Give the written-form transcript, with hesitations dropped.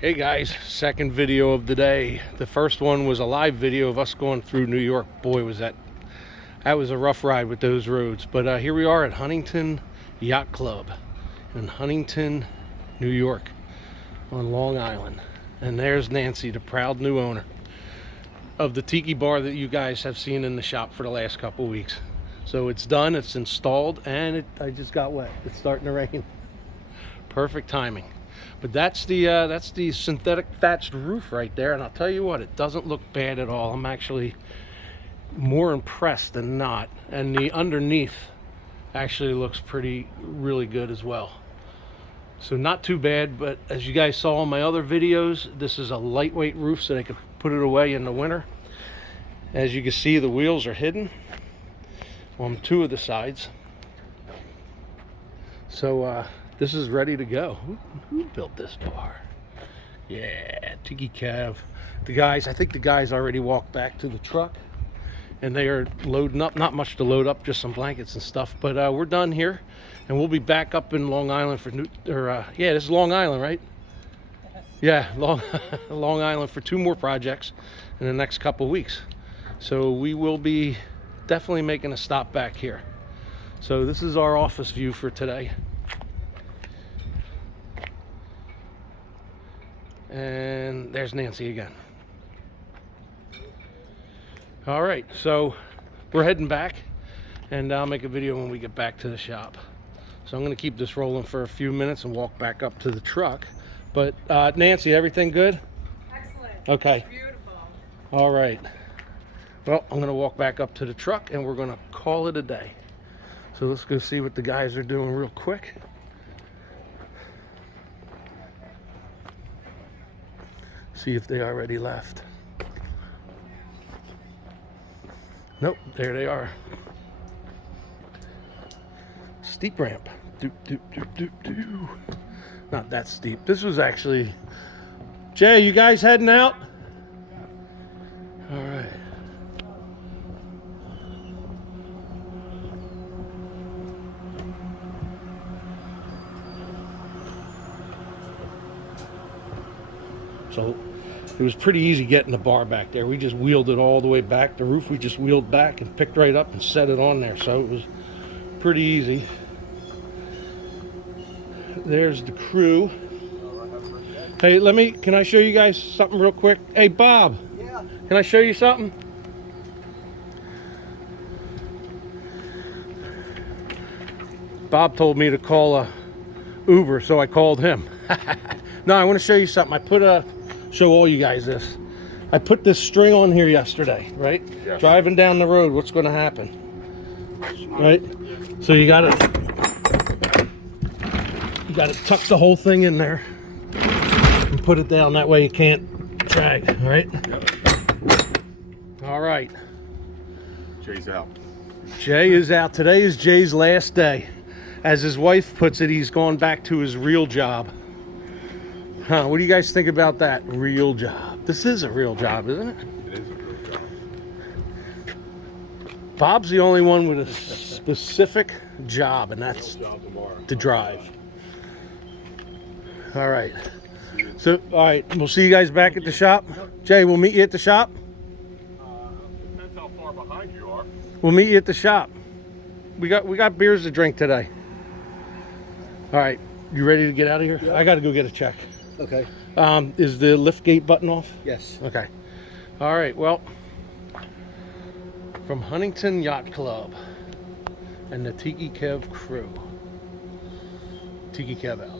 Hey guys, second video of the day. The first one was a live video of us going through New York. Boy, was that was a rough ride with those roads. But here we are at Huntington Yacht Club in Huntington, New York on Long Island. And there's Nancy, the proud new owner of the Tiki bar that you guys have seen in the shop for the last couple weeks. So it's done, it's installed, and I just got wet. It's starting to rain. Perfect timing. But that's the synthetic thatched roof right there, and I'll tell you what, it doesn't look bad at all. I'm actually more impressed than not, and the underneath actually looks really good as well. So not too bad, but as you guys saw in my other videos, this is a lightweight roof so they can put it away in the winter. As you can see, the wheels are hidden on two of the sides. So this is ready to go. Who built this bar? Yeah, Tiki Kev. The guys, I think the guys already walked back to the truck and they are loading up. Not much to load up, just some blankets and stuff, but we're done here and we'll be back up in Long Island for yeah, this is Long Island, right? Yeah, Long Island for 2 more projects in the next couple weeks. So we will be definitely making a stop back here. So this is our office view for today. And there's Nancy again. All right, so we're heading back, and I'll make a video when we get back to the shop. So I'm going to keep this rolling for a few minutes and walk back up to the truck. But Nancy, everything good? Excellent. Okay. Beautiful. All right. Well, I'm going to walk back up to the truck, and we're going to call it a day. So let's go see what the guys are doing real quick. See if they already left. Nope, there they are. Steep ramp. Doop, doop, doop, doop, doop. Not that steep. This was actually... Jay, you guys heading out? All right. So it was pretty easy getting the bar back there. We just wheeled it all the way back. The roof we just wheeled back and picked right up and set it on there. So it was pretty easy. There's the crew. Hey, can I show you guys something real quick? Hey, Bob. Yeah. Can I show you something? Bob told me to call a Uber, so I called him. No, I want to show you something. Show all you guys this. I put this string on here yesterday, right? Yes. Driving down the road, what's going to happen? Right? So you gotta tuck the whole thing in there and put it down. That way you can't drag, all right? All right. Jay's out. Jay is out. Today is Jay's last day. As his wife puts it, he's gone back to his real job. Huh, what do you guys think about that? Real job. This is a real job, isn't it? It is a real job. Bob's the only one with a specific job, and that's to drive. All right. So, all right, we'll see you guys back at the shop. Jay, we'll meet you at the shop. Depends how far behind you are. We'll meet you at the shop. We got beers to drink today. All right, you ready to get out of here? Yep. I got to go get a check. Okay. Is the lift gate button off? Yes. Okay. All right, well, from Huntington Yacht Club and the Tiki Kev crew. Tiki Kev out.